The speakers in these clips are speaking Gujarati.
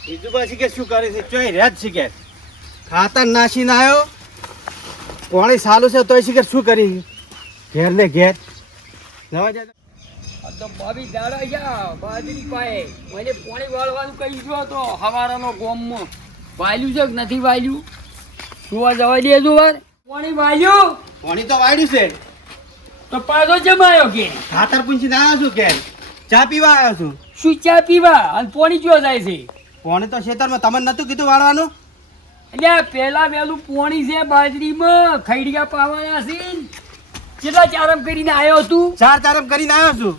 બીજું પછી કે શું કરે છે ચોય રેજ છે કે ખાતર નાસીને આવ્યો પાણી સારું છે તોય શીખર શું કરી ઘેર ને ઘેર નવા જાય આ તો ભાભી દાડા છે બાજરી પાએ મને પાણી વાળવાનું કહી ગયો તો હવારાનો ગોમમાં વાલ્યું છે કે નથી વાલ્યું સુવા જવા દેજો વાર પાણી વાલ્યું પાણી તો વાળ્યું છે તો પાછો જમાયો કે ખાતર પૂંછીને આવ્યો છું કે ચા પીવા આવ્યો છું શું ચા પીવા અને પાણી ચો જાય છે પાણી તો ખેતરમાં તમને નતું કીધું વાળવાનું એટલે પેલા વહેલું પાણી છે બાજરીમાં ખૈડિયા પાવાના છે કેટલા ચારમ કરીને આવ્યો તું ચાર ચારમ કરીને આવ્યો છું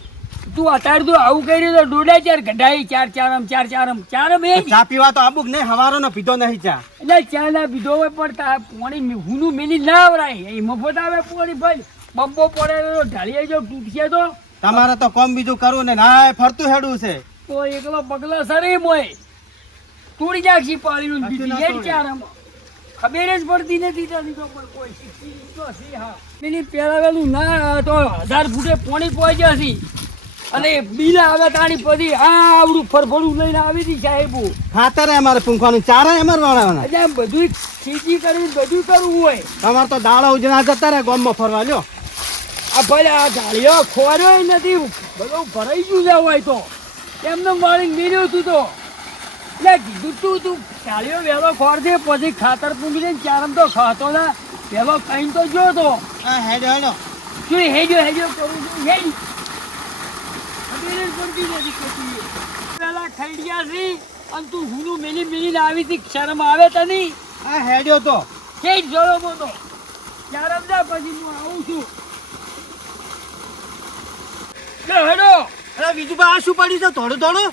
તું અત્યારે તો આવું કર્યું તો ડોડા ચાર ગઢાઈ ચાર ચારમ એ ચા પીવા તો આબુક નહીં હવારોનો પીધો નહીં ચા એટલે ચા ના પીધો હોય પણ પાણી હુનું મેલી ના આવરાય એ મફત આવે પાણી ભાઈ બંબો પડે ઢાળીએ જો તૂટશે તો તમારે તો કોમ બીજું કરવું ને ના ફરતું હેડું છે તો એકલો પગલા સરે મોય તોડી જાક્ષી પાણીનું બીજી એ ચારમ ખબર જ પડતી નથી તારી તો પણ કોઈ શીખી તો સી હા એની પેલા વેલું ના તો 1000 ફૂટે પાણી પહોંચ્યા છે અને બીલા આવે તાણી પછી આવડું ફરફડું લઈને આવી હતી સાહેબો ખાતર અમારે પૂંખવાનું ચારે અમારે વાળવાના એટલે આમ બધું ખેતી કરી બધું કરવું હોય તમારે તો દાડા ઉજના જતા રહે ગામમાં ફરવા લ્યો આ ભલે આ ઢાળીઓ ખોર્યો નથી બધું ભરાઈ ગયું છે હોય તો એમને વાળી મેળ્યો તું તો એટલે કીધું તું ઢાળીઓ વહેલો ખોરજે પછી ખાતર પૂંગી દે ચારમ તો ખાતો ના વહેલો કઈ તો જો તો હા હેડો હેડો શું હેજો કરું છું હેડ ખબર જ પડતી નથી કશું પેલા ખાઈ ગયા છે અને તું હુનું મેલીને આવી હતી શરમ આવે તને હા હેડ્યો તો હેડ જોયો મોટો ચારમ જા પછી હું આવું છું હેડો અરે બીજું બા આ શું પડ્યું છે થોડું થોડું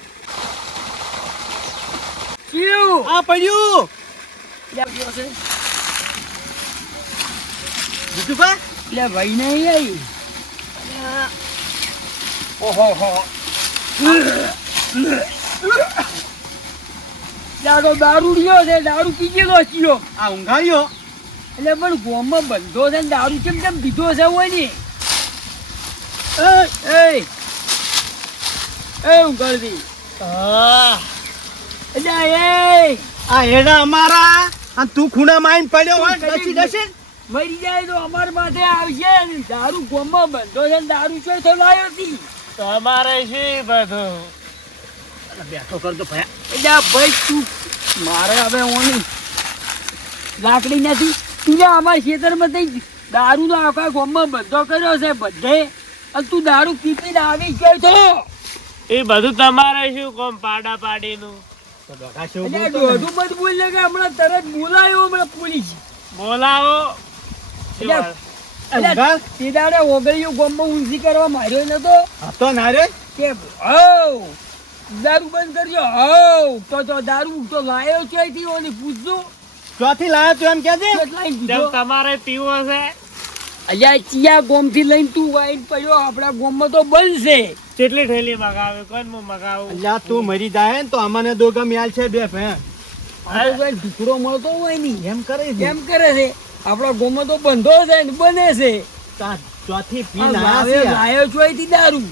શિવ આ પડ્યું બીજું બા એટલે ભાઈ નહીં આવી ઓહો દાડો દારૂ રહ્યો છે દારૂ પી ગયેલો છીએ આ ઊંઘાડ્યો એટલે પણ ગોમમાં બંધો છે ને દારૂ કેમ પીધો છે હોય ને એ ઊંઘાડતી એટલે આ હેડા અમારા અને તું ખૂણા માઈન પડ્યો હોય ડસી ડસી મરી જાય તો અમાર પાસે આવશે ને દારૂ ગોમમાં બંધો છે ને દારૂ ચોય તો લાયો હતી તમારે શું બધું બેઠો કરતો ભયા એટલે ભાઈ તું મારે હવે ઓની લાકડી નથી તું અમારા ખેતરમાં થઈ દારૂ નો આખા ગોમમાં બંધો કર્યો છે બધે અને તું દારૂ પીપીને આવી ગયો છો એ બધું તમારે શું કોમ પાડા પાડીનું એટલે દોઢું મત બોલ ને કે હમણાં તરત બોલાયો હમણાં પોલીસ બોલાવો એટલે તે દાડે ઓગળિયું ગોમમાં ઊંધી કરવા માર્યો નતો હતો ના રે કે હવ દારૂ બંધ કરજો હવ તો દારૂ તો લાયો ક્યાંયથી ઓની પૂછજો ચોથી લાયો તું એમ કે છે કેટલાય જેમ કીધો તમારે પીવો છે અલ્યા ચિયા ગોમથી લઈને તું વાઈન પડ્યો આપણા ગોમમાં તો બંધ છે કેટલી ઠેલી મગાવે કોણ હું મગાવું અલ્યા તું મરી જાય ને તો અમને દોગા મ્યાલ છે બે ભેં આ કોઈ ટુકડો મળતો હોય નહીં એમ કરે છે એમ કરે છે આપણા ગોમમાં તો બંધો છે ને બને છે ચોથી પી આ લાયો લાયો ચોયથી દારૂ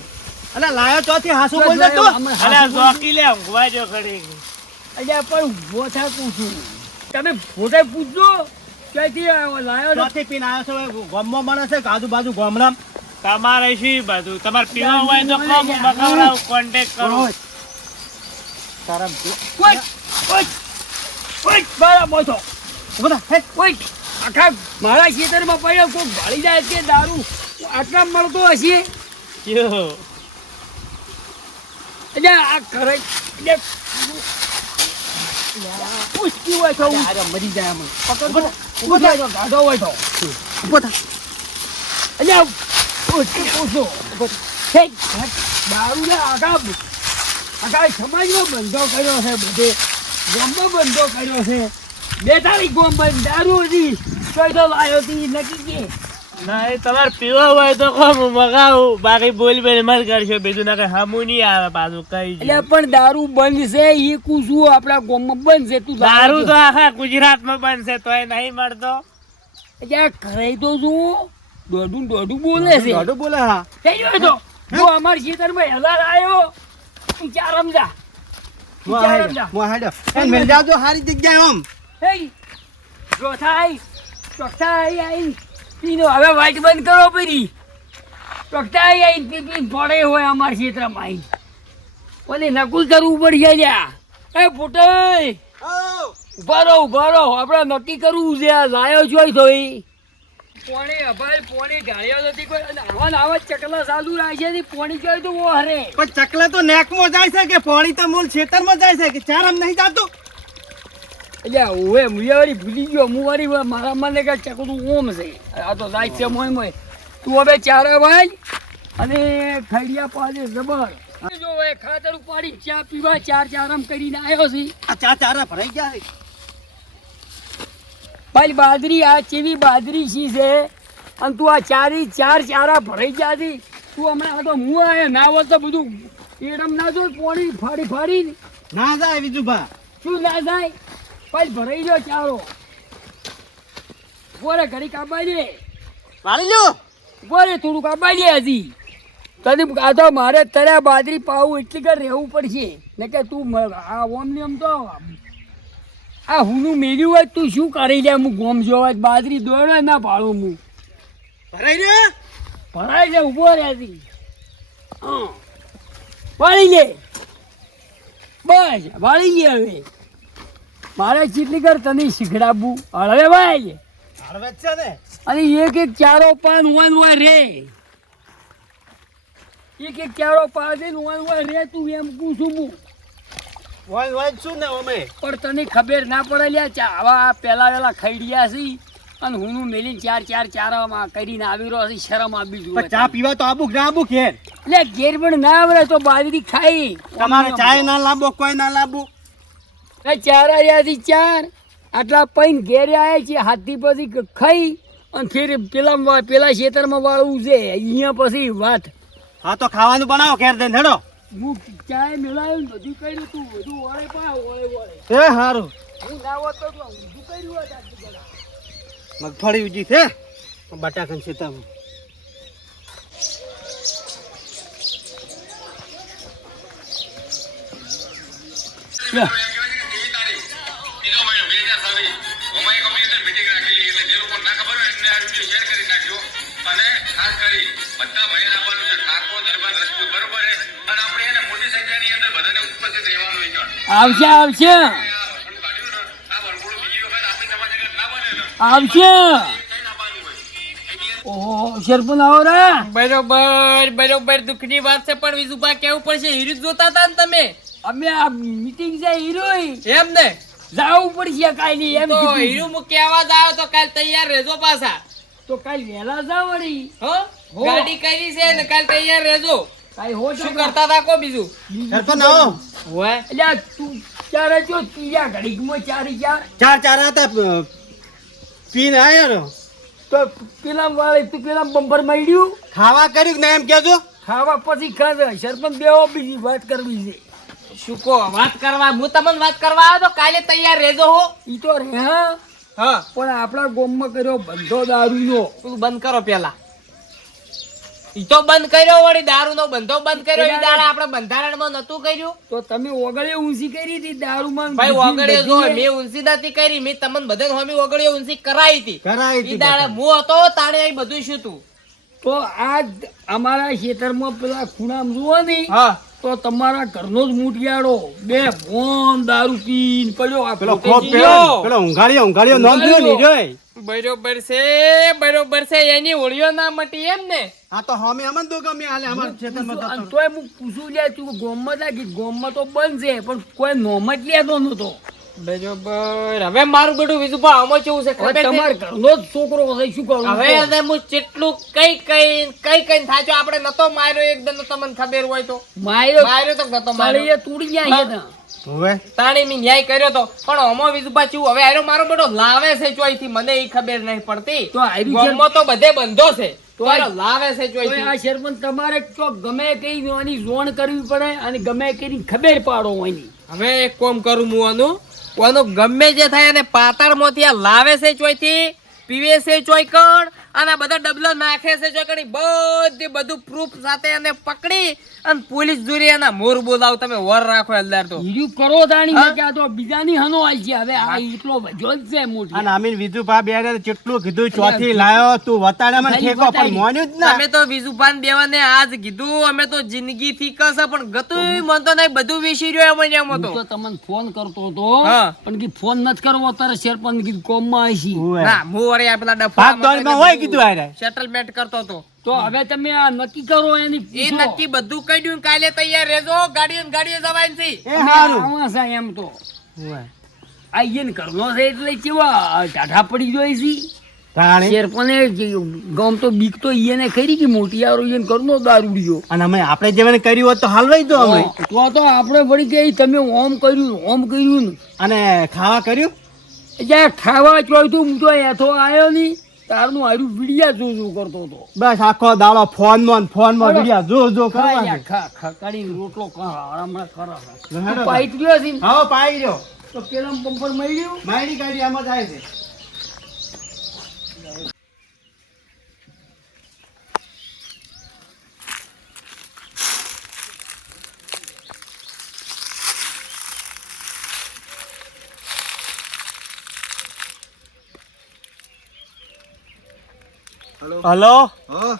અલા લાયો ચોથી હાસુ બોલ દે તું અરે જોકી લે ઊંઘવા જો ખડી અલ્યા પણ ઊભો થાકું છું તમે ફોટો પૂછજો ક્યાંથી લાયો ને ચોથી પીને આવ્યો છે ગામમાં મને છે કે આજુબાજુ ગામડામાં તમારે શું બધું તમારે પીવા હોય તો કોમ મગાવરાવ કોન્ટેક્ટ કરો તારા ઓય બારા મોટો બધા હે ઓય આખા મારા ખેતરમાં પડ્યો કોઈ ભાળી જાય છે દારૂ આટલા મળતો હશે કયો એટલે આ કરે એટલે પૂછતી હોય તો અરે મરી જાય આમાં પકડો ઉભો થાય તો ગાઢો હોય તો ઉભો થા એટલે પૂછો હે દારૂ ને આખા સમાજમાં બંધો કર્યો છે બધે ગામમાં બંધો કર્યો છે 2 તારીખ ગોમ બંધ દારૂ હતી તો લાયો હતી નક્કી કે ના એ તમારે પીવા હોય તો કોમ મગાવું બાકી બોલ બોલ મત કરશો બીજું ના કઈ હમું નહીં આવે પાછું કઈ એટલે પણ દારૂ બંધ છે એ કુશું આપણા ગામમાં બંધ છે તું દારૂ તો આખા ગુજરાતમાં બનશે તોય નહીં મળતો એટલે કરે તો શું દોઢું બોલે છે ગાડો બોલે હા થઈ ગયો તો જો અમાર ખેતરમાં હેલાર આવ્યો તું ચાર રમજા મેલ જાવજો સારી જગ્યાએ આમ હે ચોથાઈ ચોથાઈ આઈ પીનો હવે વાઈટ બંધ કરો પરી ચોથાઈ આઈ પી પડે હોય અમારા ક્ષેત્રમાં આઈ ઓલે નકુલ કરવું પડશે લ્યા એ ફૂટે ઉભા રહો આપણે નક્કી કરવું છે આ લાયો જોઈ તો પોણી અભાઈ પોણી ઢાળ્યો નથી કોઈ અને આવા ને આવા ચકલા ચાલુ રાખે છે પોણી જોઈ તો ઓ હરે પણ ચકલા તો નેકમાં જાય છે કે પાણી તો મૂળ ખેતરમાં જાય છે કે ચાર આમ નહીં જાતું એટલે ઓએ મુયાવારી ભૂલી ગયો મુવારી મારા મને કે ચકલું ઓમ છે આ તો જાય છે મોય તું હવે ચારે ભાઈ અને ખૈડિયા પાડે જબર જો એ ખાતર ઉપાડી ચા પીવા ચાર આમ કરીને આવ્યો છે આ ચારા ભરાઈ ગયા છે ભાઈ બાજરી આ ચેવી બાજરી શી છે અને તું આ ચાર ચારા ભરાઈ ગયા છે તું હમણાં આ તો હું આયા ના હોત તો બધું એડમ ના જો પોણી ફાડી ના જાય વિજુભા શું ના જાય ભાઈ ભરાઈ ગયો ચારો બોરે ઘડી કાપાઈ દે વાળી લો બોરે થોડું કાપાઈ દે હજી તને આ તો મારે તને બાજરી પાવું એટલી કર રહેવું પડશે ને કે તું આ ઓમ ને આમ તો આ હુંનું મેલ્યું હોય તું શું કરી લે હું ગોમ જોવા બાજરી દોડે ના પાડું હું ભરાઈ રહ્યો ભરાઈ લે ઉભો રહેતી વાળી લે બસ વાળી લે હવે મારે ચીટલી કર તને શીખડાવું હળવે ભાઈ હળવે છે ને અને એક ચારો પાન હોય રે એક ચારો પાન હોય રે તું એમ પૂછું હું વાય શું ને અમે પણ તને ખબર ના પડે લ્યા આવા પેલા ખૈડિયા છે અને હું મેલીને ચારમાં કરીને આવી રહ્યો છે શરમ આપી પણ ચા પીવા તો આબુ ના આબુ ઘેર એટલે ઘેર પણ ના આવડે તો બાજરી ખાઈ તમારે ચાય ના લાવો કોઈ ના લાવું ચાર આવ્યાથી ચાર આટલા પૈન ઘેર આવ્યા છે હાથથી પછી ખાઈ અને ફેર પેલા ખેતરમાં વાળવું છે અહીંયા પછી વાત હા તો ખાવાનું બનાવો ઘેર દઈને હેડો હું ચાય મેળાવ્યું બધું કર્યું તું બધું વળે પા એ સારું હું ના હોત તો બધું કર્યું હોત આટલું બધા મગફળી ઉજી છે બટાકન છે તમે આવશે આવશે ઓહો સરપંચ આવો રે બરોબર દુઃખની વાત છે પણ વિજુભા કેવું પડશે હીરું જોતા હતા ને તમે અમે આ મીટિંગ છે હીરોઈ એમ ને જાવું પડશે કાલે એમ તો કીધું. હીરું મૂકી આવા જાવ તો કાલ તૈયાર રહેજો પાછા તો કાલ વહેલા જાવ વળી હો હો. ગાડી કરી છે ને કાલ તૈયાર રહેજો કાઈ હો શું કરતા હતા કો બીજું સરપંચ આવો હોય એટલે આ તું ચારે જો ત્રીજા ઘડીકમાં ચાર હતા પીને આયો તો પેલા વાળી તું પેલા બમ્પર મળ્યું ખાવા કર્યું ને એમ કેજો ખાવા પછી ખાધા સરપંચ બેવો બીજી વાત કરવી છે શું કો વાત કરવા હું તમને વાત કરવા આવ્યો તો કાલે તૈયાર રહેજો હો ઈ તો રે હા હા પણ આપણા ગામમાં કર્યો બંધો દારૂનો પેલું બંધ કરો પેલા ઈ તો બંધ કર્યો વળી દારૂનો બંધો બંધ કર્યો ઈ દાડા આપણે બંધારણમાં નતું કર્યું તો તમે ઓગળે ઊંચી કરી હતી દારૂમાં ભાઈ ઓગળ્યો જો મેં ઊંચી નથી કરી મેં તમને બધાને હોમી ઓગળ્યો ઊંચી કરાઈ હતી ઈ દાડા હું હતો તાણે આ બધું શું તું તો આ અમારા ખેતરમાં પેલા ખૂણામાં જુઓ ને હા તો તમારા ઘરનો જ મૂઠિયાળો બે ભોન દારૂ પીને પડ્યો આ પેલો પોતે ખોપ જીયો. પેલો ઊંઘાળીઓ નોંધ લ્યો ની જોઈ બરોબર છે એની ઓળિયો ના મટી એમ ને આ તો હમે અમન તો ગમે હાલે અમાર ખેતરમાં અને તો તોય હું પૂછું લે તું ગોમમાં જા કે ગોમમાં તો બંધ છે પણ કોઈ નોમ જ લેતો નતો બરોબર હવે મારું બેટું વિજુભા આમાં કેવું છે હવે ખબર છે? તમારા ઘરનો જ છોકરો છે શું કરું હવે એને હું જેટલું કઈ થાચો આપણે નતો માર્યો એકદમ તમને ખબર હોય તો માર્યો તો નતો મારે માર્યો એ તૂટી જાય છે ને. હવે તાણી મેં ન્યાય કર્યો તો પણ આમાં વિજુભા ચેવું હવે આરો મારો બેટો લાવે છે ચોઈથી મને ઈ ખબર નહીં પડતી તો આયરું છે. ગામમાં તો બધે બંધો છે તો તો આરો લાવે છે તો આ ચોઈથી સરપંચ તમારે ચોક ગમે કઈ એની જોણ કરવી પડે અને ગમે કઈ ખબર પાડો એની હવે એક કોમ કરું હું આનું ગમે જે થાય અને પાતાળમાંથી આ લાવે છે ચોઈથી પીવે છે ચોઈકણ અને આ બધા ડબલા નાખે છે ચોકડી બધું પ્રૂફ સાથે એને પકડી અને પોલીસ જોડે એના મોર બોલાવ તમે વર રાખો અંદર તો હીરું કરો તાણી કે આ તો બીજાની હનો આઈ છે હવે આ એટલો વજો જ છે મોટી અને અમીન વિજુભા બેને કેટલું કીધું ચોથી લાયો તું વતાડે મને ઠેકો પણ મોન્યું જ ના અમે તો વિજુભાન બેવાને આજ કીધું અમે તો જિંદગી થી કસ પણ ગતું મન તો નહીં બધું વેચી રહ્યો એમ હું તો તમને ફોન કરતો હતો હા. પણ કે ફોન નથી કરવો તારે સરપંચ કીધું કોમમાં આઈસી ના હું વળી આ પેલા ભાગ દોડમાં હોય કીધું આરે સેટલમેન્ટ કરતો હતો તો હવે તમે આ નક્કી કરો એની એ નક્કી બધું કહી દઉં કાલે તૈયાર રહેજો ગાડીઓ જવાની છે એ હારું આવા છે એમ તો આ ઈયન કરનો છે એટલે કેવા ટાઢા પડી જોઈ છે તાણે શેરપને ગામ તો બીક તો ઈયને ખરી કે મોટી આરો ઈયન કરનો દારૂડિયો અને અમે આપણે જેમને કર્યું હોત તો હાલવાઈ દો અમે તો આપણે વળી ગઈ તમે ઓમ કર્યું ને અને ખાવા કર્યું જ્યાં ખાવા ચોયતું હું તો એથો આવ્યો નહીં તારનું હારું વિડિયા જો કરતો હતો બસ આખો દાડો ફોનમાં વિડિયા જો કરવા કાઢીને રોટલો હમણાં ખરા હેડો. પાઈટ ગયો છે હા પાઈ રહ્યો તો પેલા બમ્પર મળ્યું મારી ગાડી આમાં જાય છે હલો હા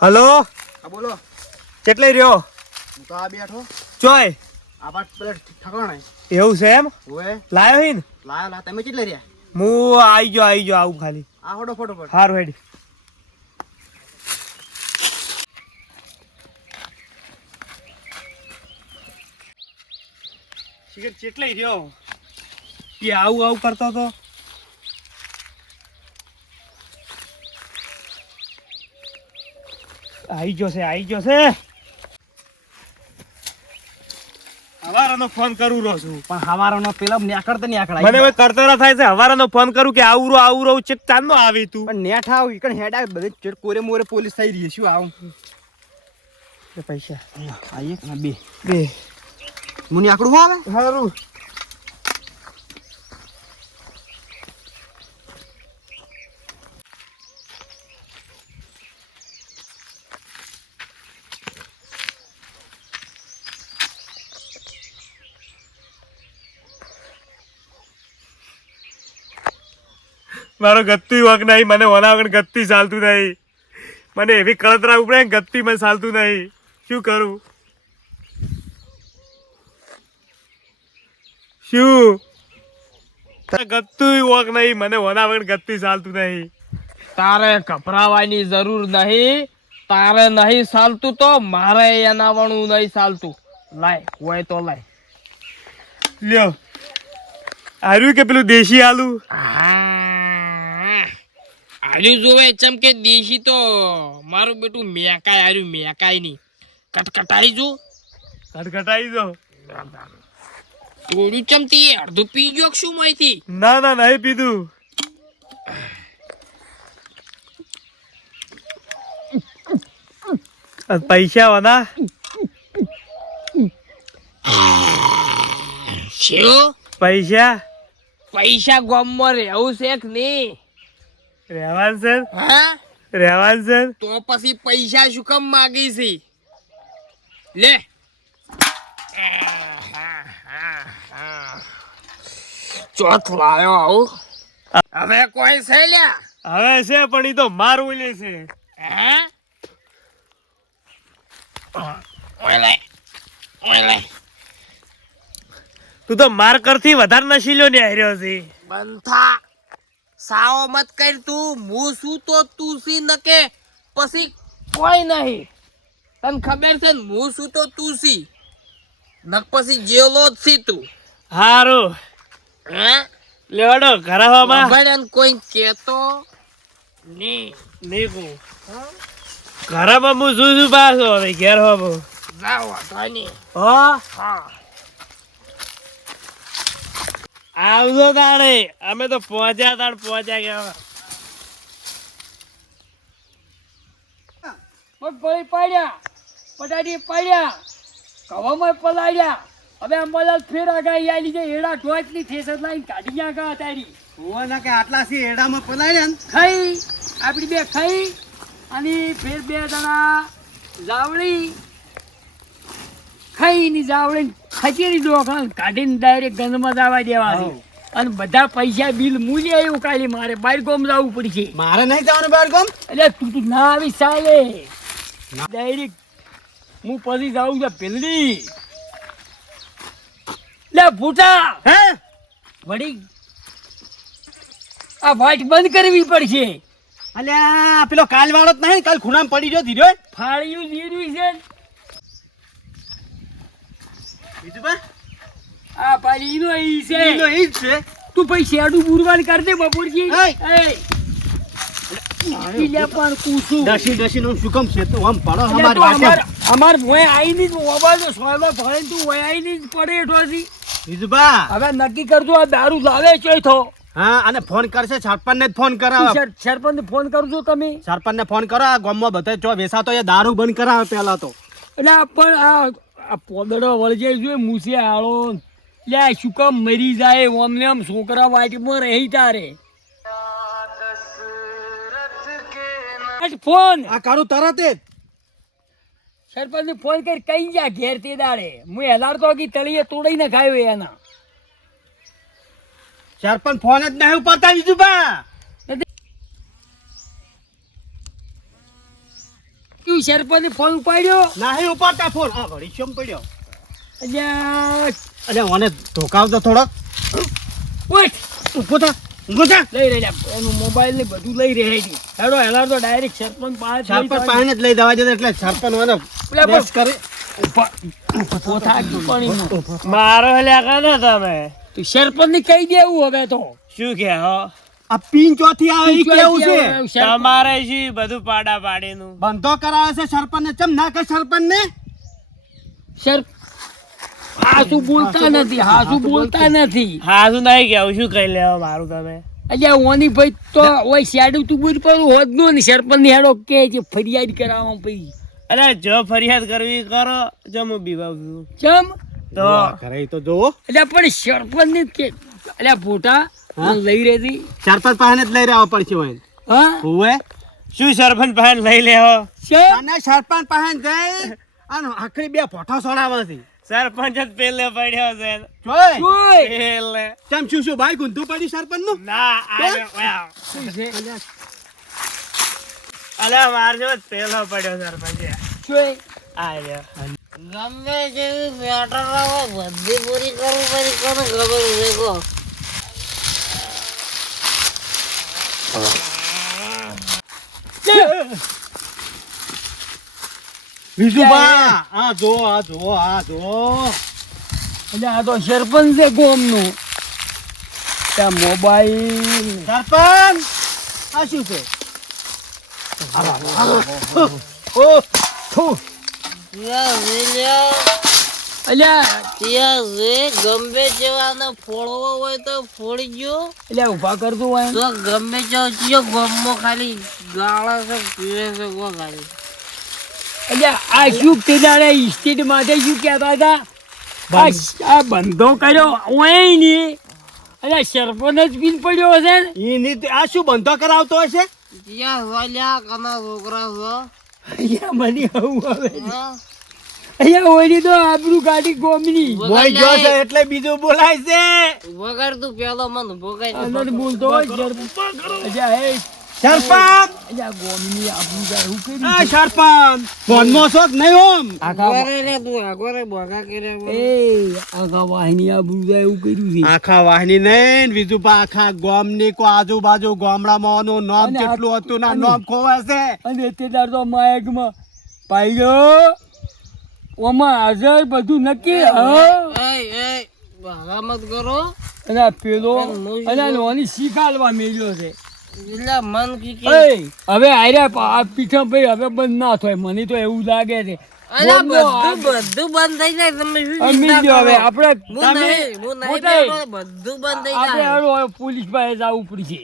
હલો હા બોલો કેટલે રહ્યો હું તો આ બેઠો ચોય આ પાટ પેલા ઠકવાણા એવું છે એમ ઓએ લાયો હિન લાયા તમે કેટલે રહ્યા હું આવી ગયો આવું ખાલી આ હોડો ફટોફટ હારું હેડી શિખર કેટલે રહ્યો એ આવું કરતો તો આવી ગયો છે હવારાનો ફોન કરું રહ્યો છું પણ હવારોનો પેલા નેકળતો નેકળાય મને હવે કરતરા થાય છે હવારાનો ફોન કરું કે આવું રહું ચેક ચાંદનો આવી તું પણ નેઠ આવ ઈકણ હેડા બધે ચેડ કોરે મોરે પોલીસ થઈ રહી શું આવું પૈસા આ એક ને બે બે મુની આકડું હો આવે હારું મારો ગત્તી વક નહીં મને ઓના વગર ગત્તી ચાલતું નહીં મને એવી કળતરા ઉપડે ગત્તી મને ચાલતું નહીં શું કરું ગત્તું વક નહીં મને ઓના વગર ગત્તી ચાલતું નહીં તારે ગભરાવાની જરૂર નહીં તારે નહીં ચાલતું તો મારે એના વણું નહીં ચાલતું લાય હોય તો લાય લ્યો આર્યું કે પેલું દેશી આલુ આલુ જોવે ચમકે દેશી તો મારું બેટું મેકાય આર્યું મેકાય નહીં કટકટાઈ જો ખટખટાઈ દો થોડું ચમતી અડધું પી ગયો કે શું માહિતી ના નહીં પીધું પૈસા વાના શું પૈસા પૈસા ગામમાં રહેવું છે કે નહીં રહેવાનું છે હા રહેવાનું છે તો પછી પૈસા શું કામ માગી છે લે ચોથ લાયો આવું હવે કોઈ છે લ્યા હવે છે પણ ઈ તો મારું લે છે હા ઓલે ઓલે તું તો માર કરથી વધારે નશીલો ને હાર્યો છે બંથા સાવો મત કર તું હું શું તો તું સી નકે પછી કોઈ નહીં તને ખબર છે ને હું શું તો તું સી નક પછી જેલો જ સી તું હારું હા લેવડો ઘરાવામાં ભગવાન કોઈ કેતો નહીં નીકું ઘરામાં હું શું પાછો હવે ઘેર હોબો જાઓ ધની હો હા આવજો તાણે અમે તો પહોંચ્યા ગયા મગફળી પાડ્યા પટાટી પાડ્યા કવામાં પલાળ્યા હવે અંબાલાલ ફેર આગાહી આલી છે એડા ટોચની થેસર લાઈન કાઢી નાખા તારી ઓવા ના કે આટલા સી એડામાં પલાળ્યા ને ખાઈ આપણી બે ખાઈ અને ફેર બે જણા જાવળી ખાઈને જાવળી ખચેરી દોખાન કાઢીને ડાયરેક્ટ ગંધમાં જવા દેવા છે અને બધા પૈસા બિલ મૂલ્ય એવું કાલી મારે બહાર ગામ જવું પડશે મારે નહીં જવાનું બહાર ગામ એટલે તું ના આવી ચાલે ડાયરેક્ટ હું પછી જાઉં છું પેલી લે ભૂટા હે વળી આ વાટ બંધ કરવી પડશે અલ્યા પેલો કાલ વાળો જ નહીં કાલ ખૂણામાં પડી ગયો ધીરો ફાળિયું જીર્યું છે બીજું બા આ પાલીનો ઈ છે ઈનો ઈ જ છે તું પછી શેડું બુરવાન કર દે બપોરજી એય. એય ઈલા પણ કૂસું ડસી નું શું કામ છે તું આમ પડો એટલે અમાર તું વાટે અમાર મોય આઈની જ ઓબાજો સોયલો ભળે તું ઓય આઈની જ પડે એઠોથી બીજું બા હવે નક્કી કરજો આ દારૂ લાવે ચોય થો હા અને ફોન કરશે સરપંચ ને જ ફોન કરાવ સરપંચ ફોન કરજો તમે સરપંચ ને ફોન કરો આ ગામમાં બધા ચો વેસાતો એ દારૂ બંધ કરાવે પેલા તો એટલે આ પણ આ પોદડો વળજે જોઈએ મૂસે આળો લે આ શું કામ મરી જાય ઓમને આમ છોકરા વાટીમાં રહી તારે ફોન આ કાઢું તરત જ સરપંચ ને ફોન કરી કઈ જા ઘેર તે દાડે હું હેલાર તો કી તળીએ તોડી ને ખાયો એના સરપંચ ફોન જ નહીં ઉપાડતા બીજું બા તું સરપંચ ને ફોન ઉપાડ્યો નહીં ઉપાડતા ફોન આ વળી શેમ પડ્યો અલ્યા અલ્યા મને ધોકાવ તો થોડોક ઉઠ ઊભો થા ઊભો થા લઈ રહી એનું મોબાઈલ ને બધું લઈ રહી છે હેડો હેલાર તો ડાયરેક્ટ સરપંચ પાસે સરપંચ પાસે જ લઈ જવા દે એટલે સરપંચ મને પેલા પ્રેસ કરે પોતા પાણી મારો લ્યા ને તમે તું સરપંચ ને કહી દેવું હવે તો શું કે હો આ પિન ચોથી આવે ઈ કેવું છે તમારે શું બધું પાડા પાડીનું બંધો કરાવે છે સરપંચ ને ચમ ના કે સરપંચ ને સર હાસુ બોલતા નથી હાસુ બોલતા નથી હા શું નહીં કેવું શું કહી લેવા મારું તમે અલ્યા ઓની ભાઈ તો ઓય શેડું તું બુર પર હોત નો ને સરપંચ ની હેડો કે છે ફરિયાદ કરાવવા પછી અરે જો ફરિયાદ કરવી કરો જો હું બીવાવું ચમ તો કરે તો જોવો એટલે પણ સરપંચ ને કે અલ્યા ફોટા લઈ રહેતી સરપંચ પાસે જ લઈ રહેવા પડશે હોય હા હોવે શું સરપંચ પાસે લઈ લેવો ચમ અને સરપંચ પાસે જઈ અને આખરી બે ફોટો સોડાવે છે સરપંચ જ પેલે પડ્યો છે જોઈ જોઈ પેલે ચમ શું ભાઈ ગુંધું પડ્યું સરપંચ નું ના શું છે અલે મારજો પેલો પડ્યો સરપંચ જોઈ આર્યો ગમે જેવી મેટર હોય બધી પૂરી કરવી પડી કોને ખબર છે કો બીજું બા આ જો એટલે આ તો સરપંચ છે ગોમનું ત્યાં મોબાઈલ સરપંચ આ શું છે ઓ થુ ત્યાં વેલ્યા અલ્યા ત્યાં જે ગમે જેવાને ફોડવો હોય તો ફોડી ગયો અલ્યા ઊભા કરતું હોય તો ગમે જેવો ગમો ખાલી ગાળા છે પીવે છે કો ખાલી અલ્યા આ શું પેલા સ્ટેટ માટે શું કહેતા હતા આ બંધો કર્યો હોય નહીં અલ્યા સરપંચ જ બિલ પડ્યો હશે ને ઈ નીતિ આ શું બંધો કરાવતો હશે ત્યાં વાલ્યા કના છોકરા છો અહીંયા મને આવું આવે છે. હા? અહીંયા ઓળી તો આબરૂ ગાડી ગોમની મોઈ ગયો છે એટલે બીજું બોલાય છે વગર તું પેલો મન ભોગાઈ અંદર બોલતો હોય અલ્યા એ સરપંચ અલ્યા ગોમની આબરૂ જાય હું કરી આ સરપંચ ફોનમાં છો કે નહીં ઓમ આગોરે રે તું આગોરે ભોગા કરે એ આગા વાહિની આબરૂ જાય એવું કર્યું છે આખા વાહની નહીં બીજું પા આખા ગામની કો આજુબાજુ ગામડામાં નું નામ અને કેટલું હતું ના નામ ખોવાય છે અને તે દાડ તો માયકમાં પાયો ઓમાં હાજર બધું નક્કી હા એ ભોગા મત કરો અને આ પેલો અને આ નોની શીખાડવા મેલ્યો છે એટલે મન કી એ હવે આર્યા આ પીઠા ભાઈ હવે બંધ ના થાય મને તો એવું લાગે છે અલા બધું બંધ થઈ જાય તમે શું અમી ગયો હવે આપણે હું નહીં મોટા બધું બંધ થઈ આપણે જાય હાલો હવે પોલીસ પાસે જવું પડશે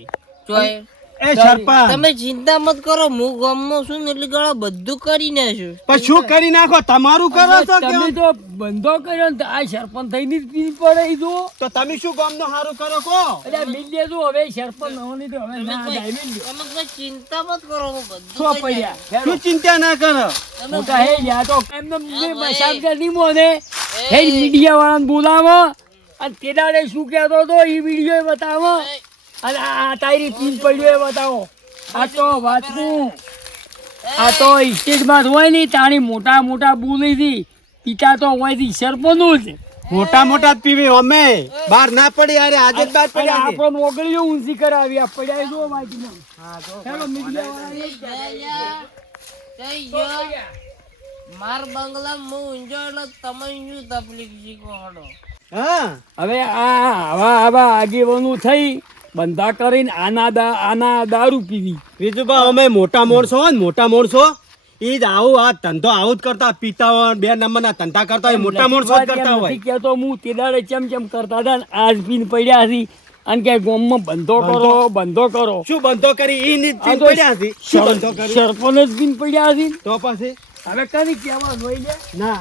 ચોય એ સરપંચ તમે ચિંતા મત કરો હું ગામમાં છું ને એટલે ગળા બધું કરી નાખ્યું પણ શું કરી નાખો તમારું કરો છો તમે કે તો બંધો કર્યો ને તો આ સરપંચ થઈને જ પીવી પડે ઈ તો તો તમે શું ગામનો સારું કરો કો એટલે મિલ્યા તો હવે સરપંચ નહોની તો હવે ના જાય મિલ્યો તમે કોઈ ચિંતા મત કરો હું બધું શું કરી પડ્યા શું ચિંતા ના કરો મોટા હે યા તો એમને મસાબ કે નીમો ને હે મીડિયા વાળાને બોલાવો અને તેડાડે શું કહેતો હતો એ વિડીયો બતાવો અને આ તારી પીન પડ્યો એ બતાવો આ તો વાંચવું આ તો સ્ટેજમાં હોય ને તાણી મોટા મોટા બોલી હતી પિતા તો હોય થી સરપંચનું જ મોટા મોટા પીવી અમે બહાર ના પડી અરે આજે જ બહાર અને પડ્યા છે. આપણને ઓગળીઓ ઊંચી કરાવી આ પડ્યા જો માહિતી ચાલો મીડિયા વાળા માર બંગલા હું ઊંઝો એટલે તમે શું તકલીફ શીખો હડો હા હવે આવા આવા આગેવાનો થઈ બંધા કરીને આના દારૂ પીવી બીજું બા અમે મોટા માણસો હોય ને મોટા માણસો ઈ જ આવું આ ધંધો આવું જ કરતા પીતા હોય 2 નંબરના ધંધા કરતા હોય મોટા માણસો જ કરતા હોય નથી કહેતો હું તે દાડે ચમ કરતા હતા ને આજ પીને પડ્યા હતી અને કે ગામમાં બંધો કરો શું બંધો કરી ઈ ની આ તો પડ્યા હતી શું બંધો કરી સરપંચ જ પીને પડ્યા હતી તો પછી હવે કઈ કહેવા જોઈ લે ના